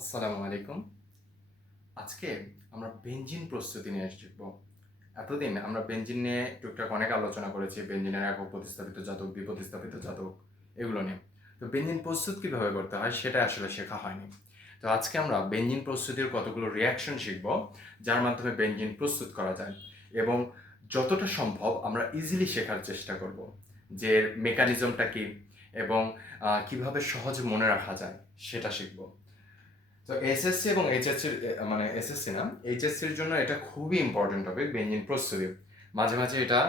আসসালামু আলাইকুম। আজকে আমরা বেনজিন প্রস্তুতি নিয়ে শিখব। এতদিন আমরা বেনজিন নিয়ে টুকটাক অনেক আলোচনা করেছি। বেনজিনের একক প্রতিস্থাপিত জাতক, দ্বিপ্রতিস্থাপিত জাতক এগুলো নিয়ে। তো বেনজিন প্রস্তুত কিভাবে করতে হয় সেটা আসলে শেখা হয়নি। তো আজকে আমরা বেনজিন প্রস্তুতির কতগুলো রিঅ্যাকশন শিখব, যার মাধ্যমে বেনজিন প্রস্তুত করা যায় এবং যতটা সম্ভব আমরা ইজিলি শেখার চেষ্টা করব যে মেকানিজমটা কি এবং কিভাবে সহজে মনে রাখা যায় সেটা শিখব। তো এসএসসি এবং এইচএসসির মানে এসএসসি না, এইচএসসির জন্য এটা খুবই ইম্পর্টেন্ট টপিক, বেঞ্জিন প্রস্তুতি। মাঝে মাঝে এটা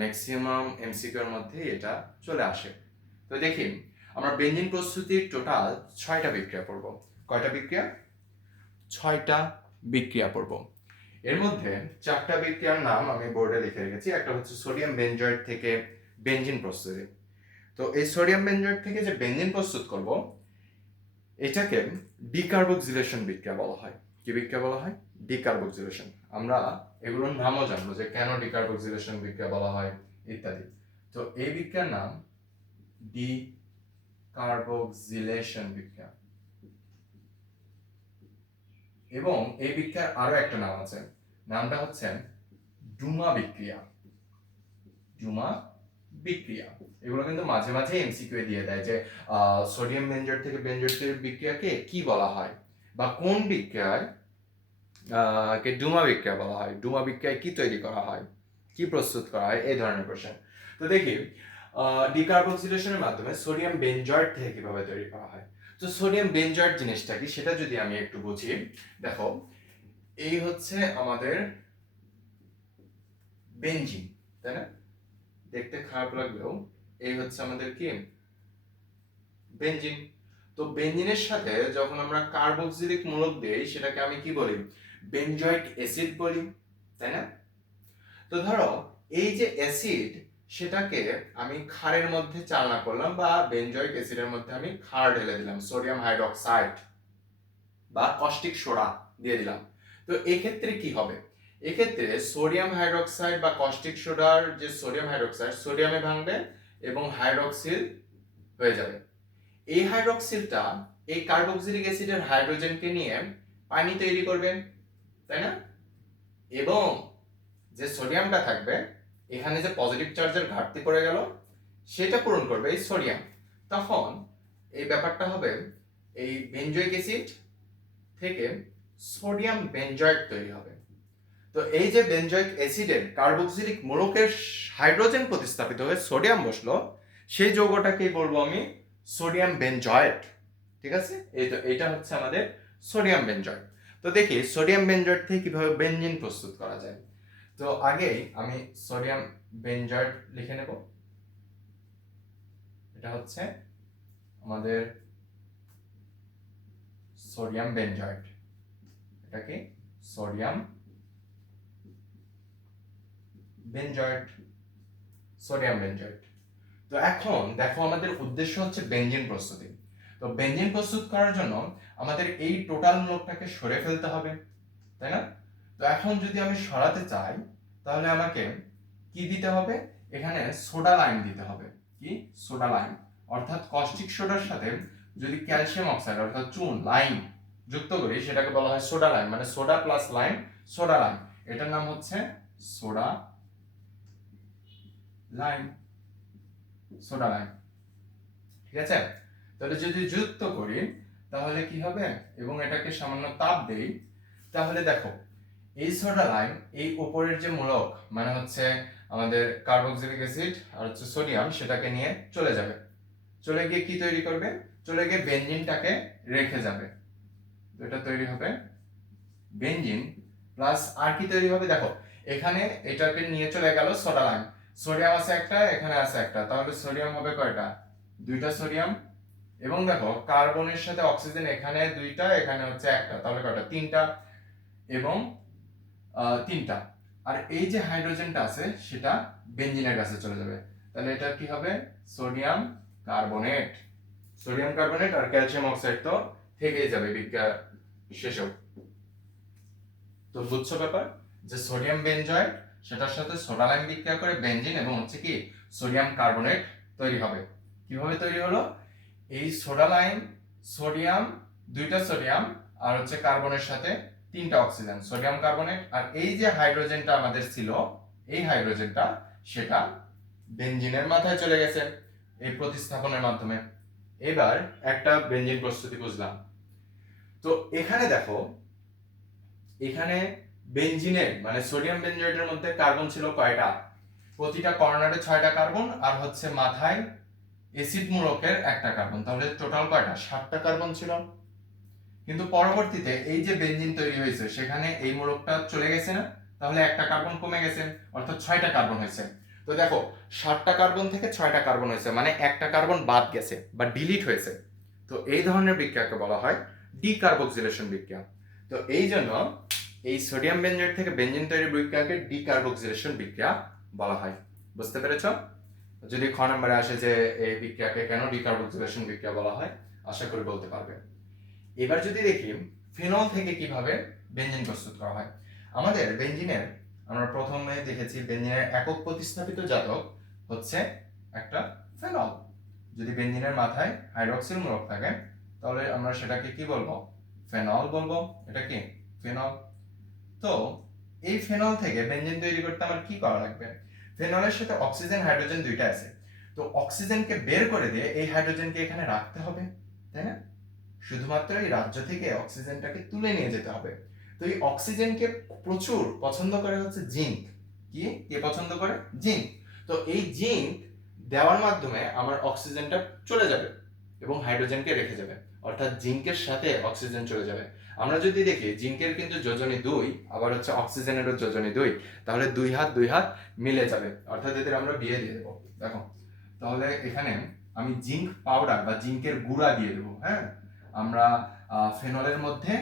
ম্যাক্সিমাম এমসিকিউর মধ্যে এটা চলে আসে। তো দেখি, আমরা বেঞ্জিন প্রস্তুতির টোটাল 6টা বিক্রিয়া পড়ব। কয়টা বিক্রিয়া? 6টা বিক্রিয়া পড়ব। এর মধ্যে 4টা বিক্রিয়ার নাম আমি বোর্ডে লিখে রেখেছি। একটা হচ্ছে সোডিয়াম বেনজয়েড থেকে বেঞ্জিন প্রস্তুতি। তো এই সোডিয়াম বেনজয়েড থেকে যে বেঞ্জিন প্রস্তুত করব, এটাকে ডিকার্বক্সিলেশন বিক্রিয়া বলা হয়। কি বিক্রিয়া বলা হয়? ডিকার্বক্সিলেশন। আমরা এগুলোর নামও জানবো যে কেন ডিকার্বক্সিলেশন বিক্রিয়া বলা হয় ইত্যাদি। তো এই বিক্রিয়ার নাম ডিকার্বক্সিলেশন বিক্রিয়া। এবং এই বিক্রিয়ার আরো একটা নাম আছে, নামটা হচ্ছে ডুমা বিক্রিয়া। ডুমা বিক্রিয়া। এগুলো কিন্তু মাঝে মাঝে এমসিকিউ দিয়ে দেয় যে সোডিয়াম বেনজয়েড থেকে বেনজয়েড বিক্রিয়াকে কি বলা হয়, বা কোন বিক্রিয়ায় কে ডুমা বিক্রিয়া বলা হয়, ডুমা বিক্রিয়ায় কি তৈরি করা হয়, কি প্রস্তুত করা হয়, এই ধরনের কোশ্চেন। তো দেখি ডিকার্বক্সিলেশনের মাধ্যমে সোডিয়াম বেনজয়েড থেকে কিভাবে তৈরি করা হয়। তো সোডিয়াম বেনজয়েড জিনিসটা কি সেটা যদি আমি একটু বুঝি, দেখো, এই হচ্ছে আমাদের বেনজিন, তাই না? দেখতে খারাপ লাগলেও এই হচ্ছে আমাদের কি বেনজিন। তো বেনজিনের সাথে যখন আমরা কার্বক্সিলিক মূলক দেই সেটাকে আমি কি বলি? বেনজয়েক অ্যাসিড বলি, তাই না? তো ধরো, এই যে অ্যাসিড, সেটাকে আমি ক্ষারের মধ্যে চালনা করলাম, বা বেনজয়েক অ্যাসিডের মধ্যে আমি ক্ষার ঢেলে দিলাম, সোডিয়াম হাইড্রোক্সাইড বা কস্টিক সোডা দিয়ে দিলাম। তো এক্ষেত্রে কি হবে? এক্ষেত্রে সোডিয়াম হাইড্রোক্সাইড বা কস্টিক সোডার যে সোডিয়াম হাইড্রোক্সাইড সোডিয়ামে ভাঙবে এবং হাইড্রক্সিল হয়ে যাবে। এই হাইড্রক্সিলটা এই কার্বক্সিলিক অ্যাসিডের হাইড্রোজেনকে নিয়ে পানি তৈরি করবে, তাই না? এবং যে সোডিয়ামটা থাকবে, এখানে যে পজিটিভ চার্জের ঘাটতি পড়ে গেল, সেটা পূরণ করবে এই সোডিয়াম। তখন এই ব্যাপারটা হবে, এই বেনজয়েক অ্যাসিড থেকে সোডিয়াম বেনজয়েট তৈরি হবে। তো এই যে বেনজয়েক অ্যাসিডের কার্বক্সিলিক মূলকের হাইড্রোজেন প্রতিস্থাপিত হয়ে সোডিয়াম বসলো, সেই যৌগটাকেই বলবো আমি সোডিয়াম বেনজয়েট। ঠিক আছে? এইটা হচ্ছে আমাদের সোডিয়াম বেনজয়েট। তো দেখি সোডিয়াম বেনজয়েট থেকে কিভাবে বেনজিন প্রস্তুত করা যায়। তো আগেই আমি সোডিয়াম বেনজয়েট লিখে নেব। এটা হচ্ছে আমাদের সোডিয়াম বেনজয়েট। এটা কি? Sodium benzoate, sodium benzoate. তো এখন দেখো, আমাদের উদ্দেশ্য হচ্ছে বেনজিন প্রস্তুতি। তো বেনজিন প্রস্তুত করার জন্য আমাদের এই টোটাল মূলকটাকে সরে ফেলতে হবে, তাই না? তো এখন যদি আমি সরাতে চাই, তাহলে আমাকে কি দিতে হবে? এখানে সোডা লাইম দিতে হবে। কি? Soda lime. অর্থাৎ কস্টিক সোডার সাথে যদি ক্যালসিয়াম অক্সাইড অর্থাৎ চুন লাইম যুক্ত করি, সেটাকে বলা হয় সোডা লাইম, মানে soda plus lime, soda lime. এটার নাম হচ্ছে সোডা লাইম, সোডা লাইম। ঠিক আছে? তাহলে যদি যুক্ত করি তাহলে কি হবে, এবং এটাকে সামান্য তাপ দেই, তাহলে দেখো, এই সোডা লাইম এই উপরের যে মূলক, মানে হচ্ছে আমাদের কার্বক্সিলিক অ্যাসিড আর হচ্ছে সোডিয়াম, সেটাকে নিয়ে চলে যাবে। চলে গিয়ে কি তৈরি করবে? চলে গিয়ে বেনজিনটাকে রেখে যাবে। তো এটা তৈরি হবে বেনজিন প্লাস আর কি তৈরি হবে? দেখো, এখানে এটাকে নিয়ে চলে গেল সোডা লাইম, সোডিয়াম আছে একটা, এখানে আছে একটা, তাহলে সোডিয়াম হবে কয়টা? দুইটা সোডিয়াম। এবং দেখো, কার্বনের সাথে অক্সিজেন এখানে দুইটা, এখানে হচ্ছে একটা, তাহলে কয়টা? তিনটা। এবং তিনটা। আর এই যে হাইড্রোজেনটা আছে সেটা বেনজিনের কাছে চলে যাবে। তাহলে এটা কি হবে? Sodium carbonate. সোডিয়াম কার্বনেট আর ক্যালসিয়াম অক্সাইড তো থেকেই যাবে বিক্রিয়া শেষেও। তো বুঝছো ব্যাপার, যে সোডিয়াম বেনজয়েট সেটার সাথে সোডা লাইম বিক্রিয়া করে বেনজিন এবং হচ্ছে কি সোডিয়াম কার্বনেট তৈরি হবে। কিভাবে তৈরি হলো? এই সোডা লাইম, সোডিয়াম, দুইটা সোডিয়াম আর হচ্ছে কার্বনের সাথে 3টা অক্সিজেন, সোডিয়াম কার্বনেট। আর এই যে হাইড্রোজেনটা আমাদের ছিল, এই হাইড্রোজেনটা সেটা বেনজিনের মাথায় চলে গেছে এই প্রতিস্থাপনের মাধ্যমে। এবার একটা বেনজিন প্রস্তুতি বুঝলাম। তো এখানে দেখো, এখানে বেনজিনের মানে সোডিয়াম বেনজয়েটের মধ্যে কার্বন ছিল কয়টা? প্রতিটা কর্নারে 6টা কার্বন, আর হচ্ছে মাথায় অ্যাসিড মূলকের একটা কার্বন, তাহলে টোটাল কয়টা? 7টা কার্বন ছিল। কিন্তু পরবর্তীতে এই যে বেনজিন তৈরি হয়েছে সেখানে এই মূলকটা চলে গেছে না, তাহলে একটা কার্বন কমে গেছে, অর্থাৎ 6টা কার্বন হয়েছে। তো দেখো 7টা কার্বন থেকে 6টা কার্বন হয়েছে, মানে একটা কার্বন বাদ গেছে বা ডিলিট হয়েছে। তো এই ধরনের বিক্রিয়াকে বলা হয় ডিকার্বক্সিলেশন বিক্রিয়া। তো এই জন্য এই সোডিয়াম বেনজয়েট থেকে বেনজিন তৈরির বিক্রিয়াকে ডিকার্বক্সিলেশন বিক্রিয়া বলা হয়। বুঝতে পেরেছো? যদি খ নম্বরে আসে যে এই বিক্রিয়াকে কেন ডিকার্বক্সিলেশন বিক্রিয়া বলা হয়, আশা করি বলতে পারবে। এবার যদি দেখি ফেনল থেকে কিভাবে বেনজিন প্রস্তুত করা হয়। আমাদের বেনজিনের আমরা প্রথমে দেখেছি বেনজিনের একক প্রতিস্থাপিত জাতক হচ্ছে একটা ফেনল। যদি বেনজিনের মাথায় হাইড্রক্সিল মূলক থাকে তাহলে আমরা সেটাকে কি বলবো? ফেনল বলবো। এটা কি? ফেনল। তো এই ফেনল থেকে বেনজিন তৈরি করতে আমার কি করা লাগবে? ফেনলের সাথে অক্সিজেন হাইড্রোজেন দুইটা আছে, তো অক্সিজেনকে বের করে দিয়ে এই হাইড্রোজেনকে এখানে রাখতে হবে, তাই না? শুধুমাত্র এই রাজ্য থেকে অক্সিজেনটাকে তুলে নিয়ে যেতে হবে। তো এই অক্সিজেনকে প্রচুর পছন্দ করে হচ্ছে জিঙ্ক। কি কে পছন্দ করে? জিঙ্ক। তো এই জিঙ্ক দেওয়ার মাধ্যমে আমার অক্সিজেনটা চলে যাবে এবং হাইড্রোজেনকে রেখে যাবে, অর্থাৎ জিঙ্কের সাথে অক্সিজেন চলে যাবে। আমরা যদি দেখি জিঙ্কের কিন্তু যোজনী 2, আবার হচ্ছে অক্সিজেনেরও যোজনী 2, তাহলে দুই হাত মিলে যাবে, অর্থাৎ এদের আমরা বিয়ে দিয়ে দেবো। দেখো তাহলে এখানে আমি জিঙ্ক পাউডার বা জিঙ্কের গুঁড়া দিয়ে দেবো। হ্যাঁ, আমরা ফেনলের মধ্যে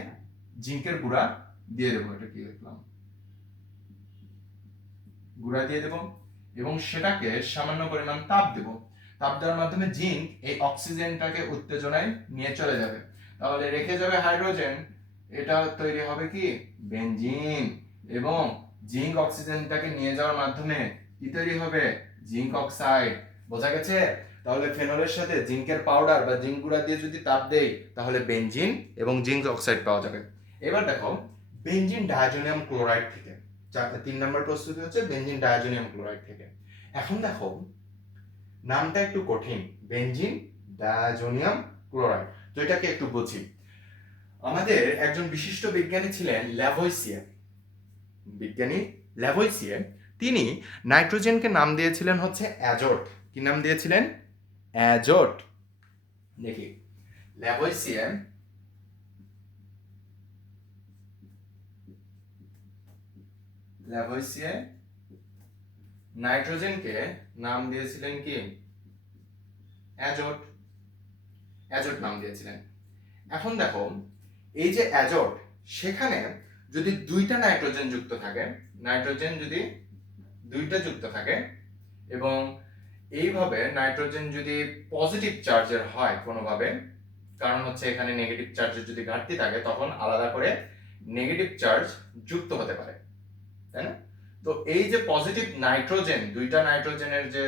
জিঙ্কের গুঁড়া দিয়ে দেবো। এটা কি লিখলাম? গুঁড়া দিয়ে দেব এবং সেটাকে সামান্য পরিমাণ তাপ দেব। তাপ দেওয়ার মাধ্যমে জিঙ্ক এই অক্সিজেনটাকে উত্তেজনায় নিয়ে চলে যাবে, তাহলে রেখে যাবে হাইড্রোজেন। এটা তৈরি হবে কি? বেনজিন। এবং জিঙ্ক অক্সিজেনটাকে নিয়ে যাওয়ার মাধ্যমে কি তৈরি হবে? Zinc oxide. বোঝা গেছে? তাহলে ফেনলের সাথে জিঙ্কের পাউডার বা জিঙ্ক গুঁড়া দিয়ে যদি তাপ দেই তাহলে বেনজিন এবং জিঙ্ক অক্সাইড পাওয়া যাবে। এবার দেখো বেনজিন ডায়াজোনিয়াম ক্লোরাইড থেকে 3 নম্বর প্রস্তুতি হচ্ছে বেনজিন ডায়াজোনিয়াম ক্লোরাইড থেকে। এখন দেখো নামটা একটু কঠিন, বেনজিন ডায়াজোনিয়াম ক্লোরাইড। তো এটাকে একটু বুঝি। আমাদের একজন বিশিষ্ট বিজ্ঞানী ছিলেন ল্যাভোইসিয়ে। বিজ্ঞানী ল্যাভোইসিয়ে তিনি নাইট্রোজেনকে নাম দিয়েছিলেন হচ্ছে অ্যাজোট। কি নাম দিয়েছিলেন? অ্যাজোট। দেখি ল্যাভোইসিয়ে নাইট্রোজেনকে নাম দিয়েছিলেন কি? অ্যাজোট। অ্যাজোট নাম দিয়েছিলেন। এখন দেখো এই যে অ্যাজোট, সেখানে যদি 2টা নাইট্রোজেন যুক্ত থাকে, নাইট্রোজেন যদি 2টা যুক্ত থাকে এবং এইভাবে নাইট্রোজেন যদি পজিটিভ চার্জের হয় কোনোভাবে, কারণ হচ্ছে এখানে নেগেটিভ চার্জের যদি ঘাটতি থাকে তখন আলাদা করে নেগেটিভ চার্জ যুক্ত হতে পারে, তাই না? তো এই যে পজিটিভ নাইট্রোজেন, 2টা নাইট্রোজেনের যে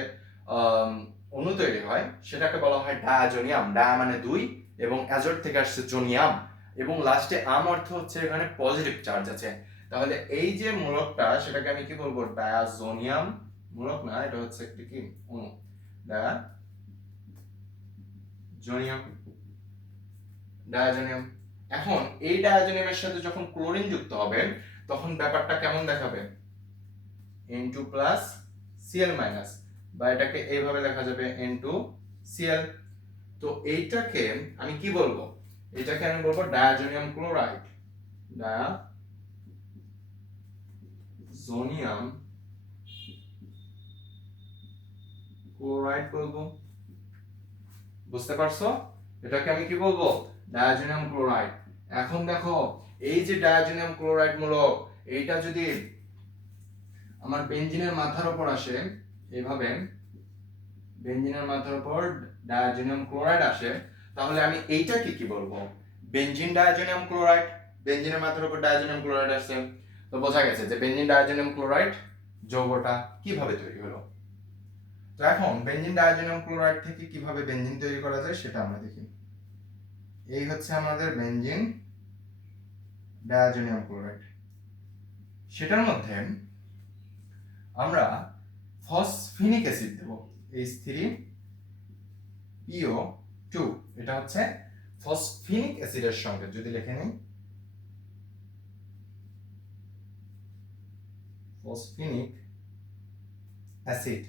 অণু তৈরি হয় সেটাকে বলা হয় ডায়াজোনিয়াম। ডায়া মানে 2 এবং অ্যাজোট থেকে আসছে জোনিয়াম এবং লাস্টে আম অর্থ হচ্ছে এখানে পজিটিভ চার্জ আছে। তাহলে এই যে মূলকটা সেটাকে আমি কি বলবো? ডায়াজোনিয়াম। মূলক না, এটা হচ্ছে একটি কি অণু, ডায়াজোনিয়াম। ডায়াজোনিয়াম। এখন এই ডায়াজোনিয়ামের সাথে যখন ক্লোরিন যুক্ত হবে তখন ব্যাপারটা কেমন দেখাবে? N2 প্লাস Cl মাইনাস, বা এটাকে এইভাবে লেখা যাবে N2Cl। তো এইটাকে আমি কি বলবো? এটাকে আমি বলবো ডায়াজোনিয়াম ক্লোরাইড। ডায়াজোনিয়াম ক্লোরাইড বলবো। বুঝতে পারছো? এটাকে আমি কি বলবো? Diazonium chloride. এখন দেখো এই যে ডায়াজোনিয়াম ক্লোরাইড মূলক, এইটা যদি আমার বেনজিনের মাথার উপর আসে, এভাবে বেনজিনের মাথার উপর ডায়াজোনিয়াম ক্লোরাইড আসে, তাহলে আমি এইটাকে কি বলবো? Benzene diazonium chloride. বেনজিনের মাথার উপর ডায়াজোনিয়াম ক্লোরাইড আসছে, তো বোঝা গেছে যে বেনজিন ডায়াজোনিয়াম ক্লোরাইড যৌগটা কিভাবে তৈরি হলো। তো এখন বেনজিন ডায়াজোনিয়াম ক্লোরাইড থেকে কিভাবে বেনজিন তৈরি করা যায় সেটা আমরা দেখি। এই হচ্ছে আমাদের বেনজিন ডায়াজোনিয়াম ক্লোরাইড, সেটার মধ্যে আমরা ফসফিনিক অ্যাসিড দেব H3PO2, এটা হচ্ছে ফসফিনিক অ্যাসিডের সঙ্গে, যদি লিখে নিই ফসফিনিক অ্যাসিড,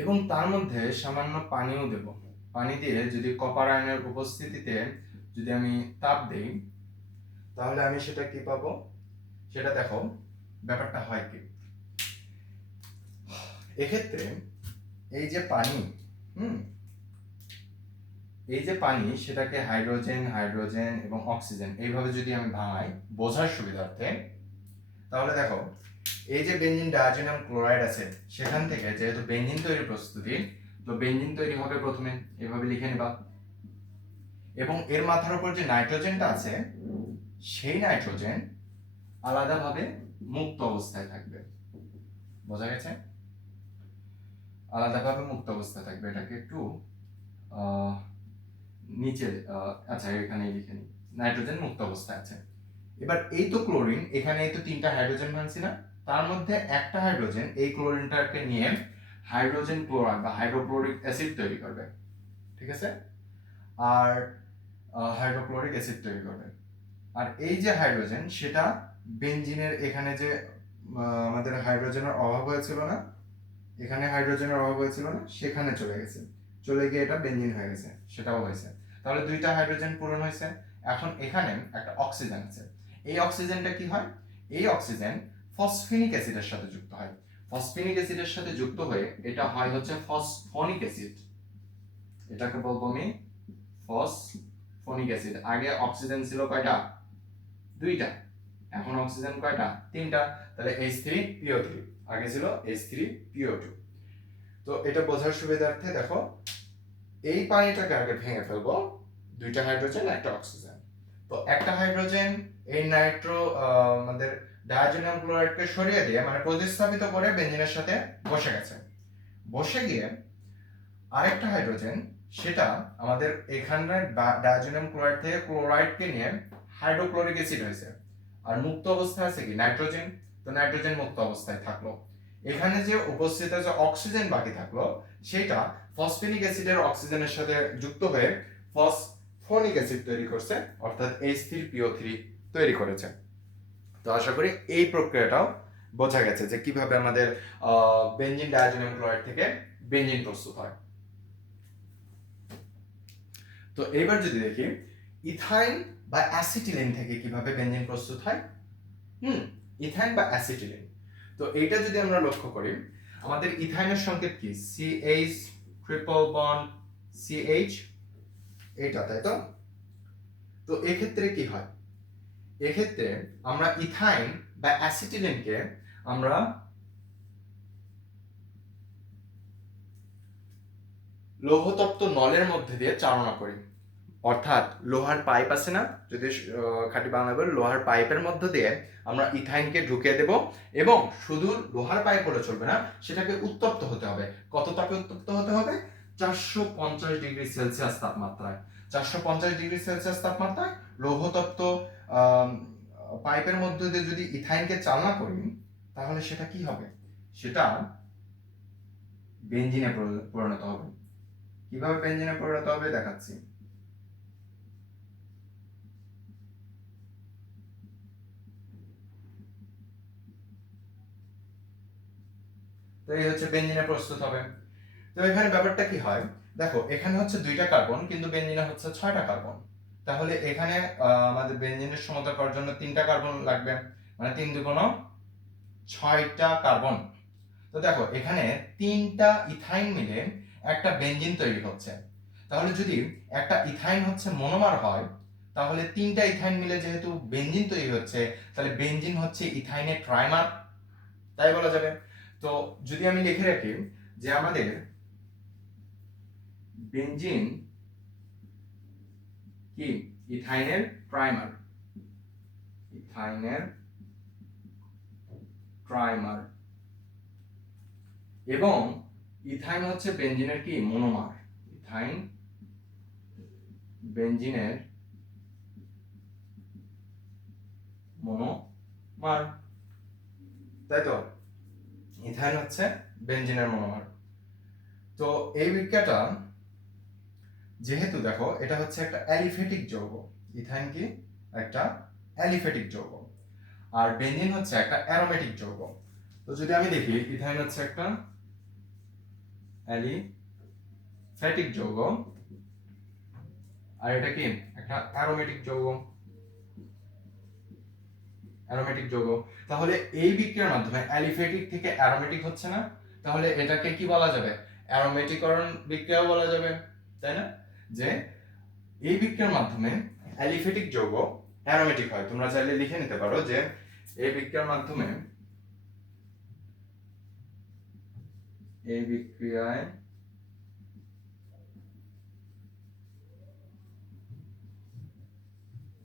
এবং তার মধ্যে সামান্য পানিও দেব। পানি দিয়ে যদি কপার আয়নের উপস্থিতিতে যদি আমি তাপ দেই, তাহলে আমি সেটা কি পাবো, সেটা দেখো ব্যাপারটা হয় কি। এক্ষেত্রে এই যে পানি, এই যে পানি, সেটাকে হাইড্রোজেন হাইড্রোজেন এবং অক্সিজেন এইভাবে যদি আমি ভাঙাই বোঝার সুবিধার্থে, তাহলে দেখো এই যে বেঞ্জিন ডায়াজোনিয়াম ক্লোরাইড আছে, সেখান থেকে যেহেতু বেঞ্জিন তৈরির প্রস্তুতি, তো বেঞ্জিন তৈরি হবে প্রথমে, এভাবে লিখে নেবা, এবং এর মাথার উপর যে নাইট্রোজেনটা আছে, সেই নাইট্রোজেন আলাদাভাবে মুক্ত অবস্থায় থাকবে। বোঝা গেছে? আলাদাভাবে মুক্ত অবস্থায় থাকবে। এটাকে একটু নিচে, আচ্ছা এখানে লিখে নিই, নাইট্রোজেন মুক্ত অবস্থায় আছে। এবার এই তো ক্লোরিন, এখানে এই তো তিনটা হাইড্রোজেন ভাঙছি না, তার মধ্যে একটা হাইড্রোজেন এই ক্লোরিনটাকে নিয়ে হাইড্রোজেন ক্লোরাইড বা হাইড্রোক্লোরিক অ্যাসিড তৈরি করবে, ঠিক আছে? আর হাইড্রোক্লোরিক অ্যাসিড তৈরি করবে। আর এই যে হাইড্রোজেন, সেটা বেনজিনের এখানে যে আমাদের হাইড্রোজেনের অভাব হয়েছিল না, এখানে হাইড্রোজেনের অভাব হয়েছিল না, সেখানে চলে গেছে, চলে গিয়ে এটা বেনজিন হয়ে গেছে, সেটাও হয়েছে। তাহলে দুইটা হাইড্রোজেন পূরণ হয়েছে। এখন এখানে একটা অক্সিজেন আছে, এই অক্সিজেনটা কি হয়, এই অক্সিজেন ফসফিনিক অ্যাসিডের সাথে যুক্ত হয়। ফসফিনিক অ্যাসিডের সাথে যুক্ত হয়ে এটা হয় হচ্ছে ফসফনিক অ্যাসিড, এটাকে বলবো আমি ফসফনিক অ্যাসিড। আগে অক্সিজেন ছিল কয়টা? দুইটা, এখন অক্সিজেন কয়টা? তিনটা। তাহলে H3PO3, আগে ছিল H3PO2। তো এটা বোঝার সুবিধার্থে দেখো, এই পানিটাকে আগে ভেঙে ফেলবো, দুইটা হাইড্রোজেন একটা অক্সিজেন। তো একটা হাইড্রোজেন এই আমাদের ডায়াজোনিয়াম ক্লোরাইডকে সরিয়ে দিয়ে, মানে প্রতিস্থাপিত করে বেঞ্জিনের সাথে বসে গেছে। বসে গিয়ে আরেকটা হাইড্রোজেন, সেটা আমাদের এখানে ডায়াজোনিয়াম ক্লোরাইড থেকে ক্লোরাইডকে নিয়ে হাইড্রোক্লোরিক অ্যাসিড হয়েছে। আর মুক্ত অবস্থায় আছে কি? নাইট্রোজেন। তো নাইট্রোজেন মুক্ত অবস্থায় থাকলো। এখানে যে উপস্থিত যে অক্সিজেন বাকি থাকলো, সেটা ফসফিনিক অ্যাসিডের অক্সিজেনের সাথে যুক্ত হয়ে ফসফনিক অ্যাসিড তৈরি করছে, অর্থাৎ H3PO3 তৈরি করেছে। তো আশা করি এই প্রক্রিয়াটাও বোঝা গেছে যে কিভাবে আমাদের বেনজিন ডায়াজোনিয়াম ক্লোরাইড থেকে বেনজিন প্রস্তুত হয়। তো এবার যদি দেখি ইথাইন বা অ্যাসিটিলিন থেকে কিভাবে বেনজিন প্রস্তুত হয়। ইথাইন বা অ্যাসিটিলিন। তো এইটা যদি আমরা লক্ষ্য করি, আমাদের ইথাইনের সংকেত কি? CH ট্রিপল বন্ড CH, এটা, তাই তো? তো এক্ষেত্রে কি হয়? এক্ষেত্রে আমরা ইথাইন বা অ্যাসিটিলিনকে আমরা লৌহতপ্ত নলের মধ্যে দিয়ে চালনা করি, অর্থাৎ লোহার পাইপ আছে না, যদি খাঁটি বাংলা বলি, লোহার পাইপের মধ্য দিয়ে আমরা ইথাইনকে ঢুকিয়ে দেব, এবং শুধু লোহার পাইপ হলে চলবে না, সেটাকে উত্তপ্ত হতে হবে। কত তাপে উত্তপ্ত হতে হবে? 450 ডিগ্রি সেলসিয়াস তাপমাত্রায়। 450 ডিগ্রি সেলসিয়াস তাপমাত্রায় লৌহতপ্ত পাইপের মধ্য দিয়ে যদি ইথাইনকে চালনা করি, তাহলে সেটা কি হবে? সেটা বেনজিনে পরিণত হবে। কিভাবে বেনজিনে পরিণত হবে দেখাচ্ছি। তো এই হচ্ছে বেনজিনে প্রস্তুত হবে। তো এখানে ব্যাপারটা কি হয় দেখো, এখানে হচ্ছে 2টা কার্বন, কিন্তু বেনজিনে হচ্ছে 6টা কার্বন। তাহলে এখানে আমাদের বেনজিনের সমতা করার জন্য 3টা কার্বন লাগবে, মানে 3 দুগুণ 6টা কার্বন। তো দেখো এখানে 3টা ইথাইন মিলে একটা বেনজিন তৈরি হচ্ছে। তাহলে যদি একটা ইথাইন হচ্ছে মনোমার হয়, তাহলে 3টা ইথাইন মিলে যেহেতু বেনজিন তৈরি হচ্ছে, তাহলে বেনজিন হচ্ছে ইথাইনের ট্রাইমার, তাই বলা যাবে। তো যদি আমি লিখে রাখি যে আমাদের বেনজিন কি? ইথাইনের প্রাইমার, ইথাইনের প্রাইমার, এবং ইথাইন হচ্ছে বেনজিনের কি? মনোমার। ইথাইন বেনজিনের মনোমার, তাই তো? ইথাইন হচ্ছে বেনজিনের মনোমার। তো এই বিক্রিয়াটা যেহেতু দেখো এটা হচ্ছে একটা অ্যালিফেটিক যৌগ, ইথাইন কি একটা অ্যালিফেটিক যৌগ, আর বেনজিন হচ্ছে একটা অ্যারোমেটিক যৌগ। তো যদি আমি দেখি ইথাইন হচ্ছে একটা অ্যালিফেটিক যৌগ, আর এটা কি একটা অ্যারোমেটিক যৌগ, অ্যারোমেটিক যৌগ। তাহলে এই বিক্রিয়ার মাধ্যমে অ্যালিফেটিক থেকে অ্যারোমেটিক হচ্ছে না, তাহলে এটাকে কি বলা যাবে? অ্যারোমেটিকরণ বিক্রিয়াও বলা যাবে, তাই না? যে এই বিক্রিয়ার মাধ্যমে অ্যালিফেটিক যৌগ অ্যারোমেটিক হয়। তোমরা চাইলে লিখে নিতে পারো যে এই বিক্রিয়ার মাধ্যমে, এই বিক্রিয়ায়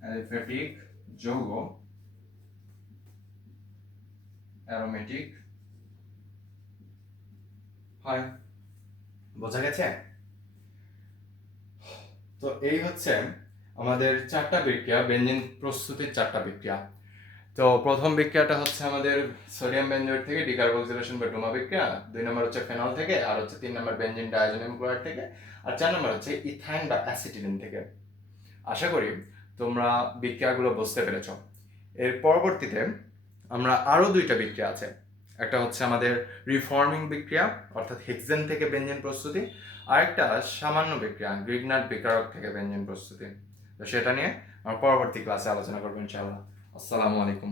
অ্যালিফেটিক যৌগ অ্যারোমেটিক হয়। বোঝা গেছে? তো এই হচ্ছে আমাদের চারটা বিক্রিয়া, বেনজিন প্রস্তুতির চারটা বিক্রিয়া। তো প্রথম বিক্রিয়াটা হচ্ছে আমাদের সোডিয়াম বেনজয়েড থেকে ডিকার্বক্সিলেশন বা ডোমা বিক্রিয়া, 2 নম্বর হচ্ছে ফেনল থেকে, আর হচ্ছে 3 নম্বর বেনজিন ডায়াজোনিয়াম ক্লোরাইড থেকে, আর 4 নম্বর হচ্ছে ইথাইন বা অ্যাসিটিলিন থেকে। আশা করি তোমরা বিক্রিয়াগুলো বুঝতে পেরেছ। এর পরবর্তীতে আমরা আরো দুইটা বিক্রিয়া আছে, একটা হচ্ছে আমাদের রিফর্মিং বিক্রিয়া অর্থাৎ হেক্সেন থেকে বেনজিন প্রস্তুতি, আরেকটা সামান্য বিক্রিয়া গ্রিগনাট বিকারক থেকে বেনজিন প্রস্তুতি। তো সেটা নিয়ে আমরা পরবর্তী ক্লাসে আলোচনা করবো ইনশাআল্লাহ। আসসালামু আলাইকুম।